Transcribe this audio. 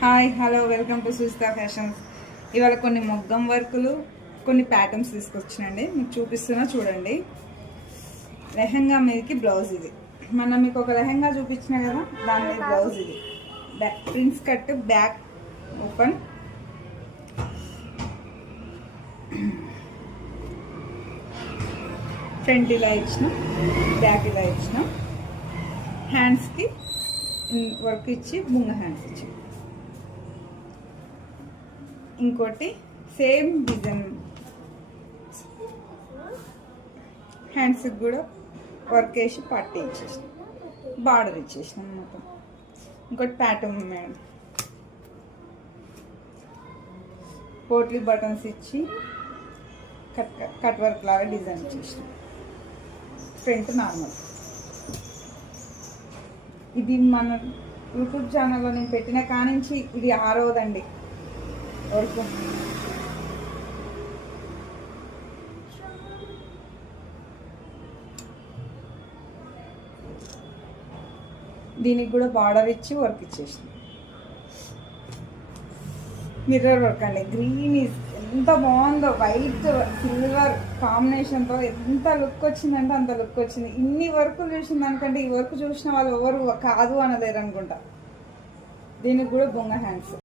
Hi hello welcome to Sujitha fashions. ఇవాళ కొన్ని మొగ్గం వర్కులు, కొన్ని ప్యాటర్న్స్ తీసుకొచ్చినండి. మీకు చూపిస్తున్నా చూడండి. లెహంగా మీదకి బ్లౌజ్ ఇది. మనం మీకు ఒక లెహంగా చూపించిన కదా, దాని మీద బ్లౌజ్ ఇది. Prince cut, back open, front ఇలా ఇచ్చినాం, బ్యాక్ ఇలా ఇచ్చినాం, హ్యాండ్స్కి వర్క్ ఇచ్చి బుంగ హ్యాండ్స్ ఇచ్చి, ఇంకోటి సేమ్ డిజైన్ హ్యాండ్స్కి కూడా వర్క్ వేసి పట్టి ఇచ్చేసినాం, బార్డర్ ఇచ్చేసినాం మొత్తం. ఇంకోటి ప్యాటర్న్ మేడం, పోట్లీ బటన్స్ ఇచ్చి కట్ వర్క్ లాగా డిజైన్ ఇచ్చేసినాం. Front normal. ఇది మన యూట్యూబ్ ఛానల్లో నేను పెట్టిన కానించి ఇది 6వదండి వరకు. దీనికి కూడా బార్డర్ ఇచ్చి వర్క్ ఇచ్చేసింది. మిర్రర్ వర్క్ అండి. గ్రీన్ ఎంత బాగుందో, వైట్ సిల్వర్ కాంబినేషన్తో ఎంత లుక్ వచ్చిందంటే అంత లుక్ వచ్చింది. ఇన్ని వర్కులు చూసిన దానికంటే ఈ వర్క్ చూసిన వాళ్ళు ఎవరు కాదు అనలేరు అనుకుంటా. దీనికి కూడా బొంగ హ్యాండ్స్.